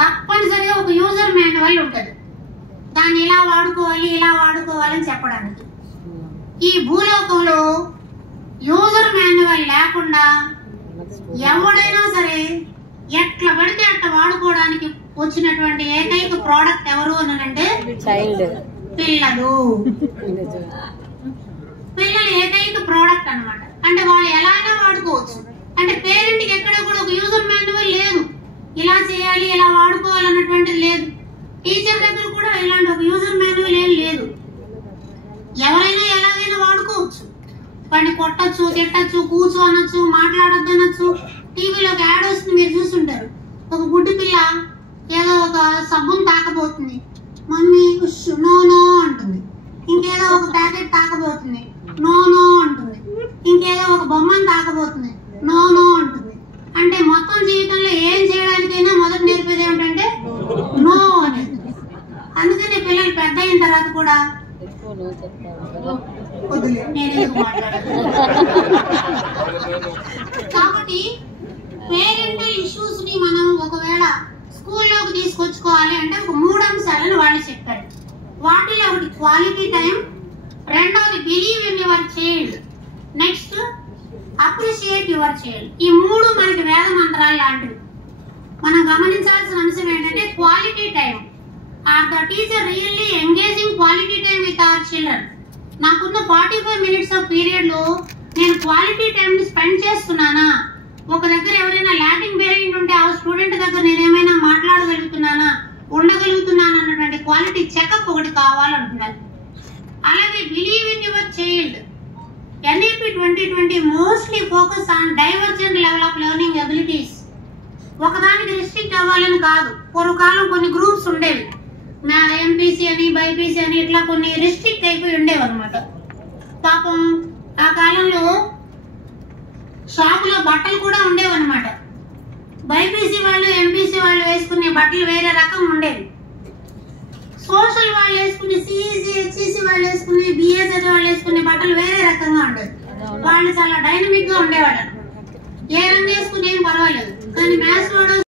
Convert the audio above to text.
తప్పనిసరిగా ఒక user manual ఉంటుంది. దాన్ని ఇలా వాడుకోవాలని చెప్పడానికి. ఈ భూలోకంలో యూజర్ మాన్యువల్ లేకుండా ఎవడైనా సరే ఎట్లా పడితే అట్లా వాడుకోవడానికి వచ్చినటువంటి ఏకైక ప్రోడక్ట్ ఎవరు అనంటే పిల్లలు. పిల్లలు ఏకైక ప్రోడక్ట్ అన్నమాట. అంటే వాళ్ళు ఎలాగైనా వాడుకోవచ్చు. అంటే పేరెంట్ కి ఎక్కడ కూడా ఒక యూజర్ మాన్యువల్ లేదు, ఇలా చేయాలి ఇలా వాడుకోవాలన్నటువంటిది లేదు. టీచర్ దగ్గర కూడా ఇలాంటి ఒక యూజర్ మాన్యువల్ ఏం లేదు. ఎవరైనా ఎలాగైనా వాడుకోవచ్చు. వాడిని కొట్టచ్చు, తిట్టచ్చు, కూర్చో అనొచ్చు, మాట్లాడొద్దు అనొచ్చు. టీవీలోకి యాడ్ వస్తుంది, మీరు చూస్తుంటారు. ఒక గుడ్డి పిల్ల ఏదో ఒక సబ్బును తాకబోతుంది, మమ్మీ నో నో అంటుంది. ఇంకేదో ఒక ప్యాకెట్ తాకబోతుంది, నో నో అంటుంది. ఇంకేదో ఒక బొమ్మను తాకబోతుంది, నో నో అంటుంది. అంటే మొత్తం జీవితంలో ఏం చేయడానికైనా మొదట నేర్పేది ఏమిటంటే నో అనేది. అందుకని పిల్లలు పెద్ద అయిన తర్వాత కూడా కాబట్టి పేరెంటల్ ఇష్యూస్ ని మనం ఒకవేళ స్కూల్లోకి తీసుకొచ్చుకోవాలి అంటే ఒక 3 అంశాలను వాళ్ళు చెప్పారు. వాటిలో ఒకటి క్వాలిటీ టైం, రెండవది believe in your child, next appreciate your child. ఈ 3 మనకి వేద మంత్రాలు లాంటివి. మనం గమనించాల్సిన అంశం ఏంటంటే quality time. Are the teacher really engaging quality time with our children? నాకున్న 45 మినిట్స్ ఆఫ్ పీరియడ్ లో నేను క్వాలిటీ టైం ని స్పెండ్ చేస్తున్నానా? ఒక దగ్గర ఎవరైనా లాటింగ్ వేరియంట్ ఉంటే ఆ స్టూడెంట్ దగ్గర నేను ఏమైనా మాట్లాడగలుగుతున్నానా, ఉండగలుగుతున్నానా అన్నటువంటి క్వాలిటీ చెకప్ ఒకటి కావాలంటున్నారు. అలాగే believe in your child. NEP 2020 mostly focus on divergent level of learning abilities. ఒకదానికి రిస్ట్రిక్ట్ అవ్వాలని కాదు. పూర్వకాలం కొన్ని గ్రూప్స్ ఉండేవి, MPC అని బైపీసీ అని ఇట్లా కొన్ని రిస్ట్రిక్ట్ అయిపోయి ఉండేవి అనమాట. పాపం ఆ కాలంలో షాపులో బట్టలు కూడా ఉండేవి అనమాట. బైపీసీ వాళ్ళు MPC వాళ్ళు వేసుకునే బట్టలు వేరే రకం ఉండేవి. సోషల్ వాళ్ళు వేసుకునే CEC HEC వాళ్ళు వేసుకునే BA చదివే వాళ్ళు వేసుకునే బట్టలు వేరే రకంగా ఉండేవి. వాళ్ళు చాలా డైనమిక్ గా ఉండేవాళ్ళు. ఏ రంగు వేసుకుని ఏం పర్వాలేదు. కానీ మ్యాథ్స్ వాడు